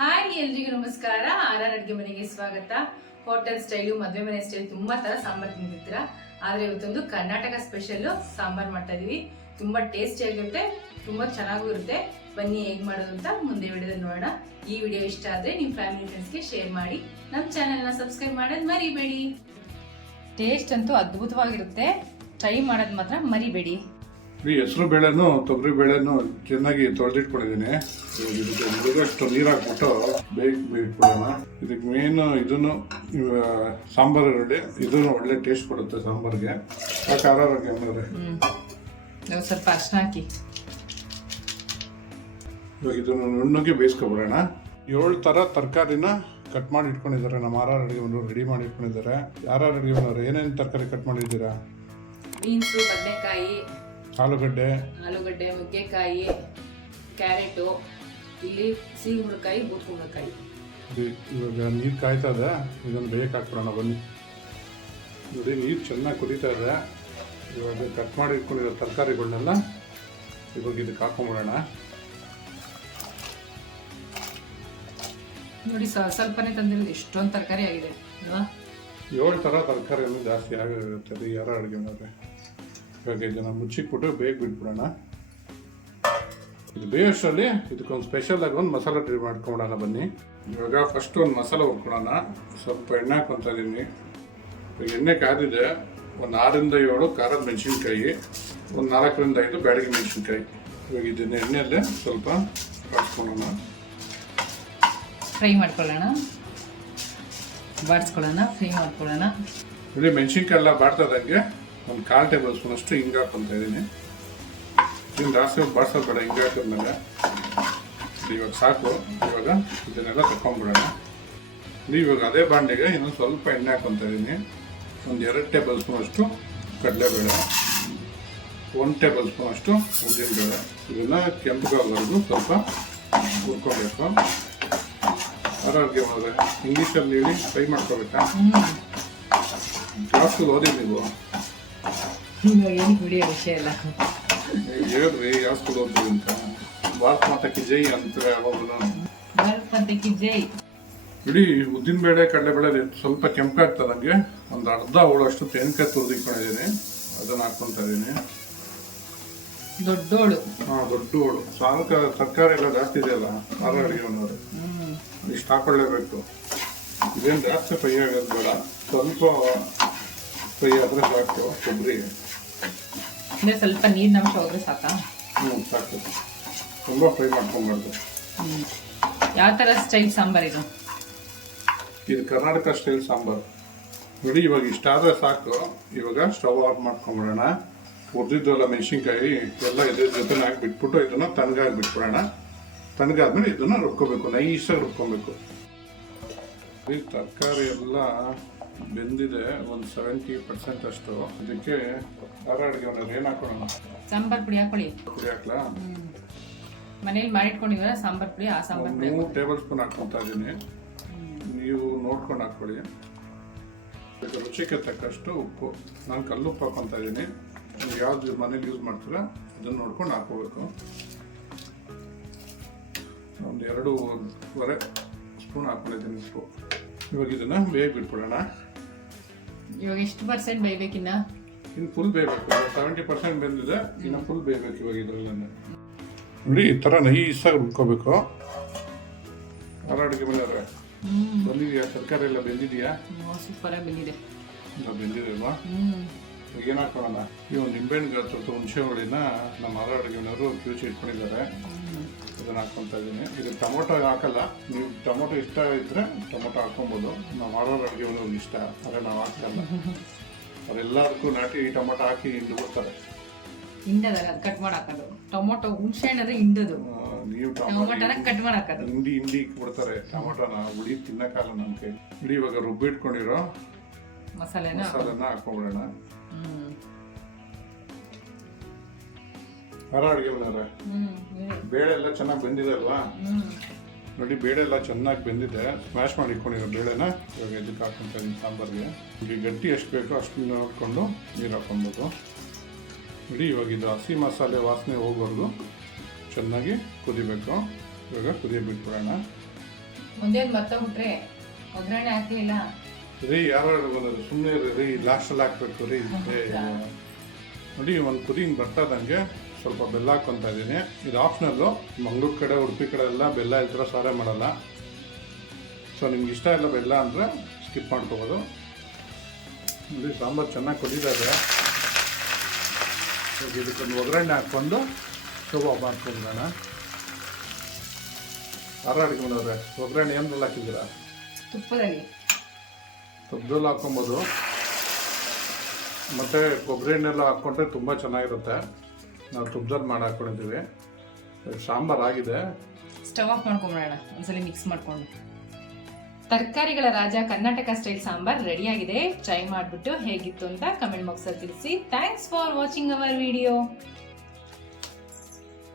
Hi ಎಲ್ರಿಗೂ ನಮಸ್ಕಾರ. R ಅಡುಗೆ ಮನೆಗೆ ಸ್ವಾಗತ. ಹೋಟೆಲ್ ಸ್ಟೈಲು ಮದುವೆ ಮನೆ ಸ್ಟೈಲ್ ತುಂಬಾ ತರ ಸಾಂಬಾರ್ ತಿಂದಿರ್ತೀರಾ, ಆದ್ರೆ ಇವತ್ತೊಂದು ಕರ್ನಾಟಕ ಸ್ಪೆಷಲ್ ಸಾಂಬಾರ್ ಮಾಡ್ತಾ ಇದೀವಿ. ತುಂಬಾ ಟೇಸ್ಟಿ ಆಗಿರುತ್ತೆ, ತುಂಬಾ ಚೆನ್ನಾಗೂ ಇರುತ್ತೆ. ಬನ್ನಿ ಹೇಗ್ ಮಾಡೋದು ಅಂತ ಮುಂದೆ ವಿಡಿಯೋದಲ್ಲಿ ನೋಡೋಣ. ಈ ವಿಡಿಯೋ ಇಷ್ಟ ಆದ್ರೆ ನಿಮ್ಮ ಫ್ಯಾಮಿಲಿ ಫ್ರೆಂಡ್ಸ್ಗೆ ಶೇರ್ ಮಾಡಿ, ನಮ್ಮ ಚಾನೆಲ್ನ ಸಬ್ಸ್ಕ್ರೈಬ್ ಮಾಡೋದು ಮರಿಬೇಡಿ. ಟೇಸ್ಟ್ ಅಂತೂ ಅದ್ಭುತವಾಗಿರುತ್ತೆ, ಟ್ರೈ ಮಾಡೋದು ಮಾತ್ರ ಮರಿಬೇಡಿ. ಈ ಹೆಸರು ಬೇಳೆನು ತೊಗರಿ ಬೇಳೆನು ಚೆನ್ನಾಗಿ ತೊಳೆದಿಟ್ಕೊಂಡಿದ್ದೀನಿ. ಇದಕ್ಕೆ ಮುಳುಗಷ್ಟು ನೀರು ಹಾಕ್ಬಿಟ್ಟು ಬೇಯಿಟ್ಬಿಡೋಣ. ಇದಕ್ಕೆ ಮೇನ್ ಇದನ್ನು ಸಾಂಬಾರು ರೆಡಿ. ಇದನ್ನು ಒಳ್ಳೆ ಟೇಸ್ಟ್ ಕೊಡುತ್ತೆ ಸಾಂಬಾರ್ಗೆ. ಖಾರ ಹಾಕಿ ಸ್ವಲ್ಪ ಅರ್ಶಿನ ಹಾಕಿ ಇವಾಗ ಇದನ್ನು ನುಣ್ಣಗೆ ಬೇಯಿಸ್ಕೊಬಿಡೋಣ. 7 ಥರ ತರಕಾರಿನ ಕಟ್ ಮಾಡಿ ಇಟ್ಕೊಂಡಿದ್ದಾರೆ ನಮ್ಮ ಅಡುಗೆ ರೆಡಿ ಮಾಡಿ ಇಟ್ಕೊಂಡಿದ್ದಾರೆ. ಅಡುಗೆ ಏನೇನು ತರಕಾರಿ ಕಟ್ ಮಾಡಿದ್ದೀರಾ? ಬೀನ್ಸು, ಬದನೆಕಾಯಿ, ಆಲೂಗಡ್ಡೆ, ನುಗ್ಗೆಕಾಯಿ, ಕ್ಯಾರೆಟು, ಇಲ್ಲಿ ಸಿಹಿಗುಣಕಾಯಿ, ಬೂದ್ಗುಣಕಾಯಿ. ಇವಾಗ ನೀರು ಕಾಯ್ತಾ ಇದೆ, ಇದನ್ನು ಬೇಯಕ್ಕೆ ಹಾಕ್ಬಿಡೋಣ ಬನ್ನಿ. ನೋಡಿ ನೀರು ಚೆನ್ನಾಗಿ ಕುದೀತಾ ಇದೆ. ಇವಾಗ ಕಟ್ ಮಾಡಿ ಇಟ್ಕೊಂಡಿರೋ ತರಕಾರಿಗಳನ್ನೆಲ್ಲ ಇವಾಗ ಇದಕ್ಕೆ ಹಾಕೊಂಬಿಡೋಣ. ನೋಡಿ ಸ್ವಲ್ಪನೇ ತಂದಿರೋದು, ಎಷ್ಟೊಂದು ತರಕಾರಿ ಆಗಿದೆ ಅಲ್ವಾ? 7 ಥರ ತರಕಾರಿಯನ್ನು ಜಾಸ್ತಿ ಆಗಿರುತ್ತೆ ಯಾರ ಅಡುಗೆ ಮಾಡಿದ್ರೆ. ಇವಾಗ ಇದನ್ನು ಮುಚ್ಚಿಕ್ಬಿಟ್ಟು ಬೇಗ ಬಿಟ್ಬಿಡೋಣ. ಇದು ಬೇಯಷ್ಟರಲ್ಲಿ ಇದಕ್ಕೊಂದು ಸ್ಪೆಷಲ್ ಆಗಿ ಒಂದು ಮಸಾಲೆ ರೆಡಿ ಮಾಡ್ಕೊಂಬಿಡೋಣ ಬನ್ನಿ. ಇವಾಗ ಫಸ್ಟ್ ಒಂದು ಮಸಾಲೆ ಹುರ್ಕೊಳ್ಳೋಣ. ಸ್ವಲ್ಪ ಎಣ್ಣೆ ಹಾಕೊತಾ ಇದ್ದೀನಿ. ಎಣ್ಣೆ ಕಾದಿದೆ. ಒಂದು 6ರಿಂದ 7 ಖಾರದ ಮೆಣಸಿನ್ಕಾಯಿ, ಒಂದು 4ರಿಂದ 5 ಬ್ಯಾಡಗಿ ಮೆಣಸಿನ್ಕಾಯಿ. ಇವಾಗ ಇದನ್ನ ಎಣ್ಣೆಯಲ್ಲೇ ಸ್ವಲ್ಪ ಹಾಕ್ಕೊಳ್ಳೋಣ, ಫ್ರೈ ಮಾಡ್ಕೊಳ್ಳೋಣ, ಬಾಡಿಸ್ಕೊಳ್ಳೋಣ, ಫ್ರೈ ಮಾಡ್ಕೊಳ್ಳೋಣ. ನೋಡಿ ಮೆಣಸಿನ್ಕಾಯಿ ಎಲ್ಲ ಬಾಡ್ತದಂಗೆ ಒಂದು 1/4 ಟೇಬಲ್ ಸ್ಪೂನ್ ಅಷ್ಟು ಹಿಂಗೆ ಹಾಕ್ಕೊತಾ ಇದ್ದೀನಿ. ಇದನ್ನು ಜಾಸ್ತಿ ಬಾಡ್ಸೋದು ಬೇಡ. ಹಿಂಗೆ ಹಾಕಿದ್ಮೇಲೆ ಇವಾಗ ಸಾಕು. ಇವಾಗ ಇದನ್ನೆಲ್ಲ ತಗೊಂಡ್ಬಿಡೋಣ. ಇವಾಗ ಅದೇ ಬಾಂಡೆಗೆ ಇನ್ನೊಂದು ಸ್ವಲ್ಪ ಎಣ್ಣೆ ಹಾಕ್ಕೊತಾ ಇದ್ದೀನಿ. ಒಂದು 2 ಟೇಬಲ್ ಸ್ಪೂನ್ ಅಷ್ಟು ಕಡಲೆಬೇಳೆ, 1 ಟೇಬಲ್ ಸ್ಪೂನ್ ಅಷ್ಟು ಉದ್ದಿನಬೇಳೆ. ಇದನ್ನು ಕೆಂಪುಗಾಗೋವರೆಗೂ ಸ್ವಲ್ಪ ಹುರ್ಕೋಬೇಕು. ಅಡುಗೆ ಮಾಡಿದ್ರೆ ಇಂಗ್ಲೀಷಲ್ಲಿ ಹೇಳಿ ಫ್ರೈ ಮಾಡ್ಕೋಬೇಕಾ? ಕ್ಲಾಸ್ಗೆ ಓದಿ ನೀವು? ವಿಡಿಯೋ ವಿಷಯ ಎಲ್ಲ ಹೇಳ್ರಿ, ಯಾವ ಸ್ಕೂಲ್ ಓದ್ತೀವಿ ಅಂತ. ಭಾರತ ಮಾತಾಕಿ ಜೈ ಅಂತ ಯಾವಾಗಲೂ ಭಾರತ ಮಾತಾಕಿ ಜೈ. ಇಡೀ ಉದ್ದಿನಬೇಳೆ ಕಡಲೆಬೇಳೆ ಸ್ವಲ್ಪ ಕೆಂಪಾಗ್ತದೆ. ನನಗೆ ಒಂದು ಅರ್ಧ ಹೋಳಷ್ಟು ತೆಂಗಿನಕಾಯಿ ತುರಿದಿಟ್ಕೊಂಡಿದ್ದೀನಿ, ಅದನ್ನು ಹಾಕ್ಕೊತಾ ಇದ್ದೀನಿ. ದೊಡ್ಡೋಳು? ದೊಡ್ಡ ಹೋಳು. ಸಾಲಕ ತರಕಾರಿ ಎಲ್ಲ ಜಾಸ್ತಿ ಇದೆಯಲ್ಲ ಅಡುಗೆ ಅನ್ನೋರು, ಇಷ್ಟು ಹಾಕೊಳ್ಳೇಬೇಕು. ಇದೇನು ಜಾಸ್ತಿ ಫ್ರೈ ಆಗೋದು ಬೇಡ, ಸ್ವಲ್ಪ ಫ್ರೈ ಆದರೆ ಸಾಕು. ಕೊಬ್ಬರಿ ಸ್ವಲ್ಪ ನೀರಿನ ಅಂಶ ಹೋದ್ರೆ ಸಾಕಾ? ಸಾಕು, ತುಂಬ ಫ್ರೈ ಮಾಡ್ಕೊಬಾರ್ದು. ಯಾವ ಥರ ಸ್ಟೈಲ್ ಸಾಂಬಾರ್ ಇದು? ಇದು ಕರ್ನಾಟಕ ಸ್ಟೈಲ್ ಸಾಂಬಾರು. ನೋಡಿ ಇವಾಗ ಇಷ್ಟ ಆದರೆ ಸಾಕು. ಇವಾಗ ಸ್ಟವ್ ಆಫ್ ಮಾಡ್ಕೊಂಬಿಡೋಣ. ಹುರಿದಿದ್ದೆಲ್ಲ ಮೆಣಸಿನ್ಕಾಯಿ ಎಲ್ಲ ಇದ್ರ ಜೊತೆ ಹಾಕಿಬಿಟ್ಬಿಟ್ಟು ಇದನ್ನು ತಣ್ಣಗಾಗಿ ಬಿಟ್ಬಿಡೋಣ. ತಣ್ಣಗಾದ್ಮೇಲೆ ಇದನ್ನು ರುಬ್ಕೋಬೇಕು, ನೈಸಾಗಿ ರುಬ್ಕೊಬೇಕು. ಈ ತರಕಾರಿ ಎಲ್ಲ ಬೆಂದಿದೆ ಒಂದು 70% ಅಷ್ಟು. ಇದಕ್ಕೆ ಅಡುಗೆ ಏನು ಹಾಕೋಣ? ಸಾಂಬಾರ್ ಪುಡಿ ಹಾಕೊಳ್ಳಿ. ಪುಡಿ ಹಾಕ್ಲಾ? ಮನೇಲಿ ಮಾಡಿಟ್ಕೊಂಡಿದ್ದೀರಾ ಸಾಂಬಾರ್ ಪುಡಿ? ಆ ಸಾಂಬಾರ್ ಪುಡಿ 3 ಟೇಬಲ್ ಸ್ಪೂನ್ ಹಾಕ್ಕೊತಾ ಇದ್ದೀನಿ. ನೀವು ನೋಡ್ಕೊಂಡು ಹಾಕ್ಕೊಳ್ಳಿ. ರುಚಿಗೆ ತಕ್ಕಷ್ಟು ಉಪ್ಪು. ನಾನು ಕಲ್ಲುಪ್ಪು ಹಾಕ್ಕೊತಾ ಇದ್ದೀನಿ. ನೀವು ಯಾವ್ದು ಮನೇಲಿ ಯೂಸ್ ಮಾಡ್ತೀರಾ ಅದನ್ನು ನೋಡ್ಕೊಂಡು ಹಾಕೋಬೇಕು. ಒಂದು 2.5 ಸ್ಪೂನ್ ಹಾಕ್ಕೊಂಡಿದ್ದೀನಿ ಉಪ್ಪು. ಇವಾಗ ಇದನ್ನು ಬೇಗ ಬಿಟ್ಬಿಡೋಣ. ಇವಾಗ ಎಷ್ಟು ಪರ್ಸೆಂಟ್ ಬೇಯಬೇಕಿನ್ನ? ಇನ್ನು ಫುಲ್ ಬೇಯಬೇಕು. 70% ಬೆಂದಿದೆ, ಇನ್ನು ಫುಲ್ ಬೇಯಬೇಕು. ಇವಾಗ ಇದರಲ್ಲೇ ನೋಡಿ ಈ ಥರ ನೈಸಾಗಿ ರುಬ್ಕೋಬೇಕು. ಅಡುಗೆ ಬಂದರೆ ಬಂದಿದೆಯಾ? ತರಕಾರಿ ಎಲ್ಲ ಬೆಂದಿದೆಯಾ? ಸೂಪರಾಗಿ ಬೆಂದಿದೆ. ಬೆಂದಿದೆ ಅಲ್ವಾ? ಏನು ಹಾಕೋಣ? ಈ ಒಂದು ನಿಂಬೆಹಣ್ಣು ಗಾತ್ರದ ಹುಣಸೆ ಹುಳಿನ ನಮ್ಮ ಅಡುಗೆನವರು ಕ್ಯೂಚಿ ಇಟ್ಕೊಂಡಿದ್ದಾರೆ. ಇದನ್ನು ಹಾಕ್ಕೊತಾ ಇದ್ದೀನಿ. ಇದು ಟೊಮೊಟೊ ಹಾಕಲ್ಲ. ನೀವು ಟೊಮೊಟೊ ಇಷ್ಟ ಇದ್ದರೆ ಟೊಮೊಟೊ ಹಾಕ್ಕೊಬೋದು. ನಾವು ಅಡುಗೆನವ್ರಿಗೆ ಇಷ್ಟ, ಆದರೆ ನಾವು ಹಾಕಲ್ಲ. ಅವರೆಲ್ಲದಕ್ಕೂ ನಾಟಿ ಟೊಮೊಟೊ ಹಾಕಿ ಹಿಂಡು ಬಿಡ್ತಾರೆ. ಹಿಂಡದಾಗ ಕಟ್ ಮಾಡಿ ಹಾಕೋದು. ಟೊಮೊಟೊ ಹುಣಸೆ ಹಣ್ಣು ಹಿಂಡೋದು. ನೀವು ಟೊಮೊಟೊನ ಕಟ್ ಮಾಡಿ ಹಾಕೋದು. ಹಿಂಡಿ ಬಿಡ್ತಾರೆ ಟೊಮೊಟೊನ. ಹುಳಿ ತಿನ್ನಕ್ಕಾಗಲ್ಲ ನಮ್ಮ ಕೈ. ಇಡೀ ಇವಾಗ ರುಬ್ಬಿಟ್ಕೊಂಡಿರೋ ಮಸಾಲೆನ ಹಾಕೊಂಡ್ಬಿಡೋಣ. ಅಡುಗೆ ಬಂದರೆ ಬೇಳೆ ಎಲ್ಲ ಚೆನ್ನಾಗಿ ಬೆಂದಿದೆ ಅಲ್ವಾ? ನೋಡಿ ಬೇಳೆ ಎಲ್ಲ ಚೆನ್ನಾಗಿ ಬೆಂದಿದೆ. ಸ್ಮ್ಯಾಶ್ ಮಾಡಿ ಇಟ್ಕೊಂಡಿರೋ ಬೇಳೆನ ಇವಾಗ ಇದಕ್ಕೆ ಹಾಕ್ಕೊಂತ ಇದ್ದೀನಿ ಸಾಂಬಾರಿಗೆ. ಈಗ ಗಟ್ಟಿ ಎಷ್ಟು ಬೇಕೋ ಅಷ್ಟು ನೋಡಿಕೊಂಡು ನೀರು ಹಾಕೊಬೋದು. ನೋಡಿ ಇವಾಗ ಇದು ಹಸಿ ಮಸಾಲೆ ವಾಸನೆ ಹೋಗೋವರೆಗೂ ಚೆನ್ನಾಗಿ ಕುದಿಬೇಕು. ಇವಾಗ ಕುದಿಯ ಬಿಟ್ಬಿಡೋಣ. ಒಂದೇ ಒಂದು ಮರ್ತೋಗ್ಬಿಟ್ರೆ ಒಗ್ಗರಣೆ ಹಾಕಲಿಲ್ಲ. ರೀ ಯಾರು ಬಂದರು ಸುಮ್ಮನೆ ರೀ, ಲಾಸ್ಟಲ್ಲಿ ಹಾಕ್ಬೇಕು ರೀ. ನೋಡಿ ಒಂದು ಕುದಿ ಹಿಂಗೆ ಬರ್ತದಂಗೆ ಸ್ವಲ್ಪ ಬೆಲ್ಲ ಹಾಕ್ಕೊತಾ ಇದ್ದೀನಿ. ಇದು ಆಪ್ಷನಲ್ಲು. ಮಂಗಳೂರು ಕಡೆ ಉಡುಪಿ ಕಡೆ ಎಲ್ಲ ಬೆಲ್ಲ ಇಲ್ದಿರೋ ಸಾರೇ ಮಾಡಲ್ಲ. ಸೊ ನಿಮ್ಗೆ ಇಷ್ಟ ಇಲ್ಲ ಬೆಲ್ಲ ಅಂದರೆ ಸ್ಕಿಪ್ ಮಾಡ್ಕೋಬೋದು. ನೋಡಿ ಸಾಂಬಾರು ಚೆನ್ನಾಗಿ ಕುದಿದಾದ್ರೆ ಇದಕ್ಕೊಂದು ಒಗ್ಗರಣೆ ಹಾಕ್ಕೊಂಡು ಕಬಾಬ್ ಮಾಡ್ಕೊಂಡ್ಬಿಡೋಣ. ಖಾರ ಅಡುಗೆ ಮಾಡೋರೆ ಒಗ್ಗರಣೆ ಏನ್ರಲ್ಲಿ ಹಾಕಿದ್ದೀರಾ? ತುಪ್ಪದಲ್ಲಿ ಹಾಕ್ಕೊಬೋದು. ಮತ್ತು ಕೊಬ್ಬರಿ ಎಣ್ಣೆಲ್ಲ ಹಾಕ್ಕೊಂಡ್ರೆ ತುಂಬ ಚೆನ್ನಾಗಿರುತ್ತೆ. ನಾವು ತುಪ್ಪದಲ್ಲಿ ಮಾಡಿ ಹಾಕ್ಕೊಂಡಿದ್ದೀವಿ. ಸಾಂಬಾರು ಆಗಿದೆ. ಸ್ಟವ್ ಆಫ್ ಮಾಡ್ಕೊಂಬಿಡೋಣ ಒಂದ್ಸಲ ಮಿಕ್ಸ್ ಮಾಡ್ಕೊಂಡು. ತರಕಾರಿಗಳ ರಾಜ ಕರ್ನಾಟಕ ಸ್ಟೈಲ್ ಸಾಂಬಾರ್ ರೆಡಿ ಆಗಿದೆ. ಟ್ರೈ ಮಾಡಿಬಿಟ್ಟು ಹೇಗಿತ್ತು ಅಂತ ಕಮೆಂಟ್ ಬಾಕ್ಸಲ್ಲಿ ತಿಳಿಸಿ. Thanks for watching our video.